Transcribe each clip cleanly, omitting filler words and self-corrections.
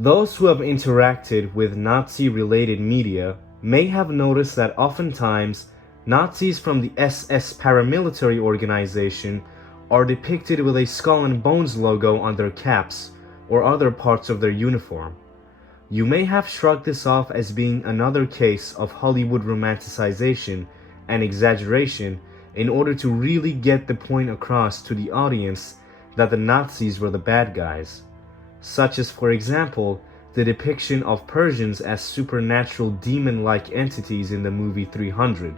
Those who have interacted with Nazi-related media may have noticed that oftentimes Nazis from the SS paramilitary organization are depicted with a skull and bones logo on their caps or other parts of their uniform. You may have shrugged this off as being another case of Hollywood romanticization and exaggeration in order to really get the point across to the audience that the Nazis were the bad guys, such as, for example, the depiction of Persians as supernatural demon-like entities in the movie 300.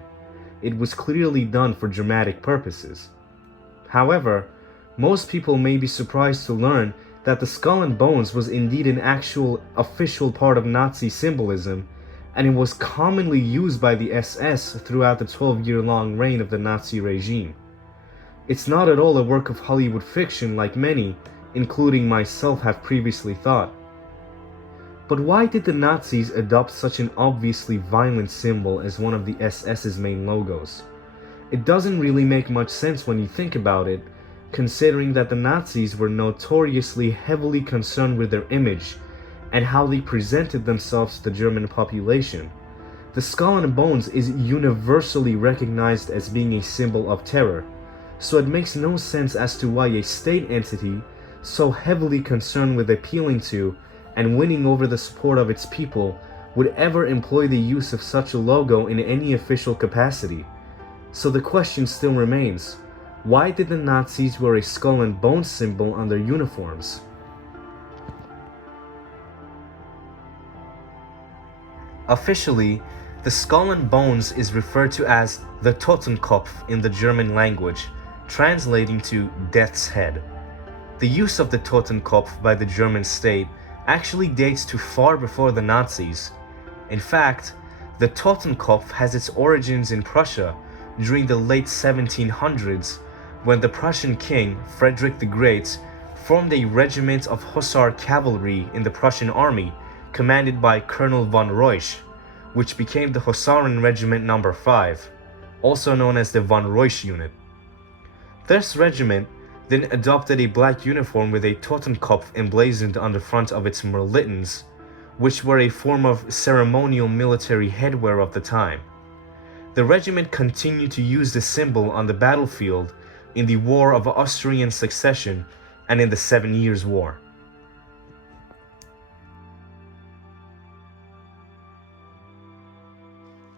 It was clearly done for dramatic purposes. However, most people may be surprised to learn that the skull and bones was indeed an actual official part of Nazi symbolism, and it was commonly used by the SS throughout the 12-year-long reign of the Nazi regime. It's not at all a work of Hollywood fiction like many, including myself, have previously thought. But why did the Nazis adopt such an obviously violent symbol as one of the SS's main logos? It doesn't really make much sense when you think about it, considering that the Nazis were notoriously heavily concerned with their image and how they presented themselves to the German population. The skull and bones is universally recognized as being a symbol of terror, so it makes no sense as to why a state entity so heavily concerned with appealing to and winning over the support of its people would ever employ the use of such a logo in any official capacity. So the question still remains, why did the Nazis wear a skull and bones symbol on their uniforms? Officially, the skull and bones is referred to as the Totenkopf in the German language, translating to death's head. The use of the Totenkopf by the German state actually dates to far before the Nazis. In fact, the Totenkopf has its origins in Prussia during the late 1700s, when the Prussian king, Frederick the Great, formed a regiment of Hussar cavalry in the Prussian army, commanded by Colonel von Reusch, which became the Hussaren Regiment No. 5, also known as the von Reusch unit. This regiment then adopted a black uniform with a Totenkopf emblazoned on the front of its merlittons, which were a form of ceremonial military headwear of the time. The regiment continued to use the symbol on the battlefield in the War of Austrian Succession and in the 7 Years' War.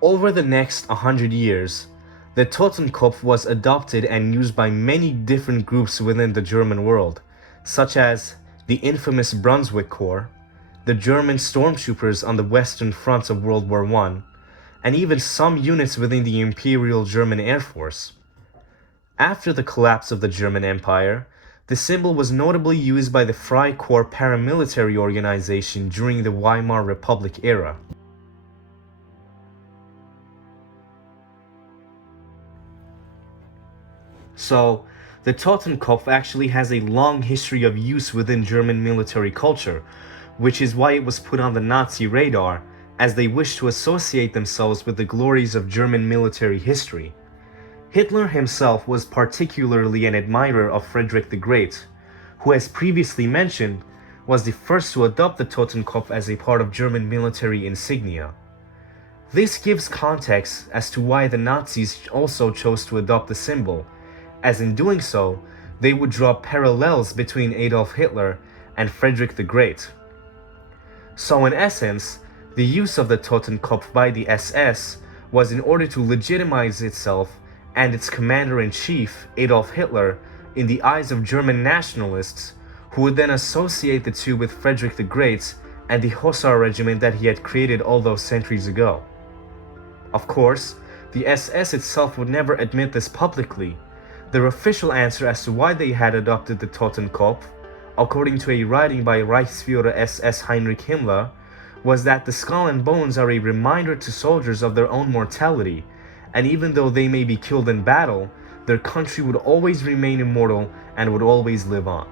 Over the next 100 years, the Totenkopf was adopted and used by many different groups within the German world, such as the infamous Brunswick Corps, the German stormtroopers on the Western Front of World War I, and even some units within the Imperial German Air Force. After the collapse of the German Empire, the symbol was notably used by the Freikorps paramilitary organization during the Weimar Republic era. So, the Totenkopf actually has a long history of use within German military culture, which is why it was put on the Nazi radar, as they wished to associate themselves with the glories of German military history. Hitler himself was particularly an admirer of Frederick the Great, who, as previously mentioned, was the first to adopt the Totenkopf as a part of German military insignia. This gives context as to why the Nazis also chose to adopt the symbol, as in doing so, they would draw parallels between Adolf Hitler and Frederick the Great. So in essence, the use of the Totenkopf by the SS was in order to legitimize itself and its commander-in-chief, Adolf Hitler, in the eyes of German nationalists, who would then associate the two with Frederick the Great and the Hussar regiment that he had created all those centuries ago. Of course, the SS itself would never admit this publicly. Their official answer as to why they had adopted the Totenkopf, according to a writing by Reichsführer SS Heinrich Himmler, was that the skull and bones are a reminder to soldiers of their own mortality, and even though they may be killed in battle, their country would always remain immortal and would always live on.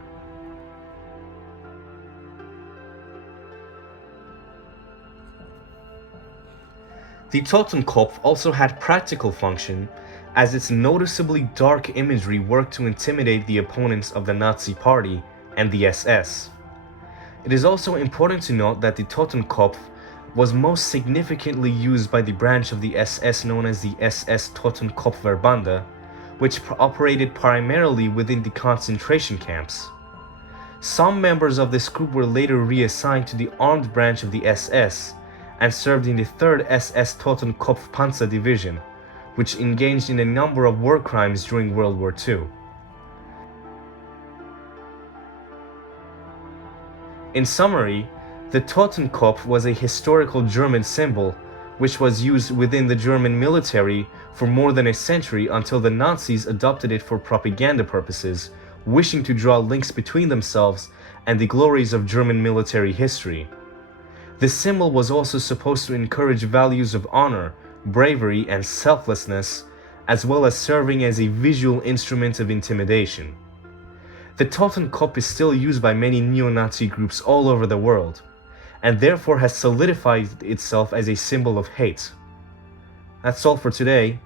The Totenkopf also had practical function, as its noticeably dark imagery worked to intimidate the opponents of the Nazi Party and the SS. It is also important to note that the Totenkopf was most significantly used by the branch of the SS known as the SS Totenkopfverbände, which operated primarily within the concentration camps. Some members of this group were later reassigned to the armed branch of the SS and served in the 3rd SS Totenkopfpanzer Division, which engaged in a number of war crimes during World War II. In summary, the Totenkopf was a historical German symbol which was used within the German military for more than a century until the Nazis adopted it for propaganda purposes, wishing to draw links between themselves and the glories of German military history. This symbol was also supposed to encourage values of honor, bravery, and selflessness, as well as serving as a visual instrument of intimidation. The Totenkopf is still used by many neo-Nazi groups all over the world, and therefore has solidified itself as a symbol of hate. That's all for today.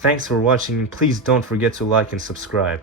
Thanks for watching, and please don't forget to like and subscribe.